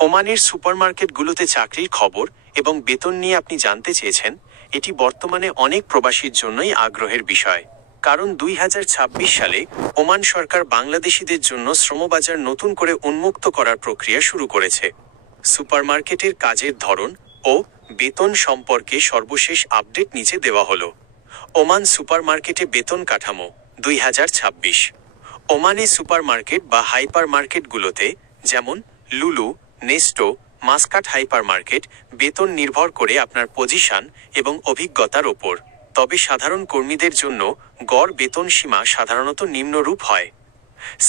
ওমানের সুপারমার্কেটগুলোতে চাকরির খবর এবং বেতন নিয়ে আপনি জানতে চেয়েছেন। এটি বর্তমানে অনেক প্রবাসীর জন্যই আগ্রহের বিষয়, কারণ 2026 সালে ওমান সরকার বাংলাদেশিদের জন্য শ্রমবাজার নতুন করে উন্মুক্ত করার প্রক্রিয়া শুরু করেছে। সুপারমার্কেটের কাজের ধরন ও বেতন সম্পর্কে সর্বশেষ আপডেট নিচে দেওয়া হলো। ওমান সুপারমার্কেটে বেতন কাঠামো 2026। ওমানে সুপারমার্কেট বা হাইপার মার্কেটগুলোতে, যেমন লুলু, নেস্টো, মাস্কাট হাইপার মার্কেট, বেতন নির্ভর করে আপনার পজিশন এবং অভিজ্ঞতার ওপর। তবে সাধারণ কর্মীদের জন্য গড় বেতন সীমা সাধারণত নিম্নরূপ হয়।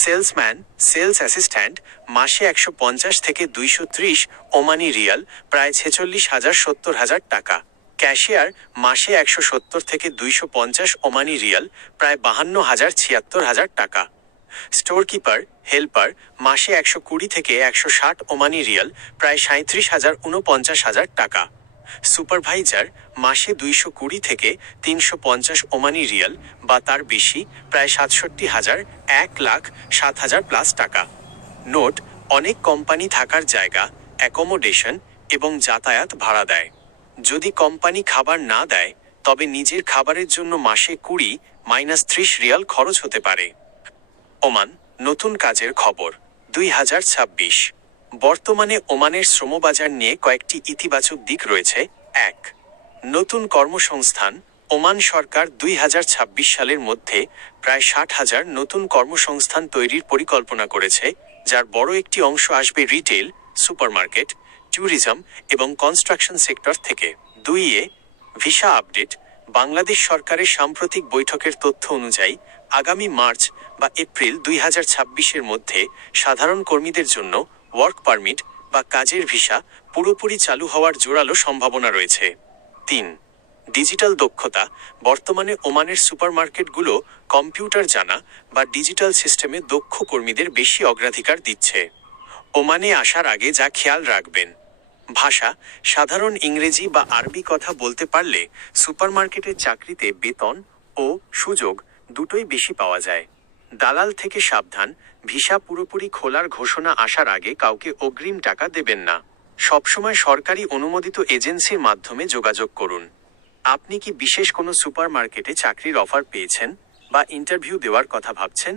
সেলসম্যান, সেলস অ্যাসিস্ট্যান্ট মাসে 150 থেকে 230 ওমানি রিয়াল, প্রায় 46,000-70,000 টাকা। ক্যাশিয়ার মাসে 170 থেকে 250 ওমানি রিয়াল, প্রায় 52,000-76,000 টাকা। স্টোর কিপার, হেল্পার মাসে 120 থেকে 160 ওমানি রিয়াল, প্রায় 37,000-49,000 টাকা। সুপারভাইজার মাসে 220 থেকে 350 ওমানি রিয়াল বা তার বেশি, প্রায় 67,000, 1,07,000 প্লাস টাকা। নোট: অনেক কোম্পানি থাকার জায়গা, অ্যাকোমোডেশন এবং যাতায়াত ভাড়া দেয়। যদি কোম্পানি খাবার না দেয়, তবে নিজের খাবারের জন্য মাসে 20-30 রিয়াল খরচ হতে পারে। ওমান নতুন কাজের খবর 2026। বর্তমানে ওমানের শ্রমবাজার নিয়ে কয়েকটি ইতিবাচক দিক রয়েছে। 1. নতুন কর্মসংস্থান। ওমান সরকার 2026 সালের মধ্যে প্রায় 60,000 নতুন কর্মসংস্থান তৈরির পরিকল্পনা করেছে, যার বড় একটি অংশ আসবে রিটেল, সুপারমার্কেট, ট্যুরিজম এবং কনস্ট্রাকশন সেক্টর থেকে। 2. Visa update. বাংলাদেশ সরকারের সাম্প্রতিক বৈঠকের তথ্য অনুযায়ী আগামী মার্চ বা এপ্রিল 2026-এর মধ্যে সাধারণ কর্মীদের জন্য ওয়ার্ক পারমিট বা কাজের ভিসা পুরোপুরি চালু হওয়ার জোরালো সম্ভাবনা রয়েছে। 3. ডিজিটাল দক্ষতা। বর্তমানে ওমানের সুপারমার্কেটগুলো কম্পিউটার জানা বা ডিজিটাল সিস্টেমে দক্ষ কর্মীদের বেশি অগ্রাধিকার দিচ্ছে। ওমানে আসার আগে যা খেয়াল রাখবেন: ভাষা, সাধারণ ইংরেজি বা আরবি কথা বলতে পারলে সুপারমার্কেটের চাকরিতে বেতন ও সুযোগ দুটোই বেশি পাওয়া যায়। দালাল থেকে সাবধান। ভিসা পুরোপুরি খোলার ঘোষণা আসার আগে কাউকে অগ্রিম টাকা দেবেন না। সবসময় সরকারি অনুমোদিত এজেন্সির মাধ্যমে যোগাযোগ করুন। আপনি কি বিশেষ কোনো সুপারমার্কেটে চাকরির অফার পেয়েছেন বা ইন্টারভিউ দেওয়ার কথা ভাবছেন?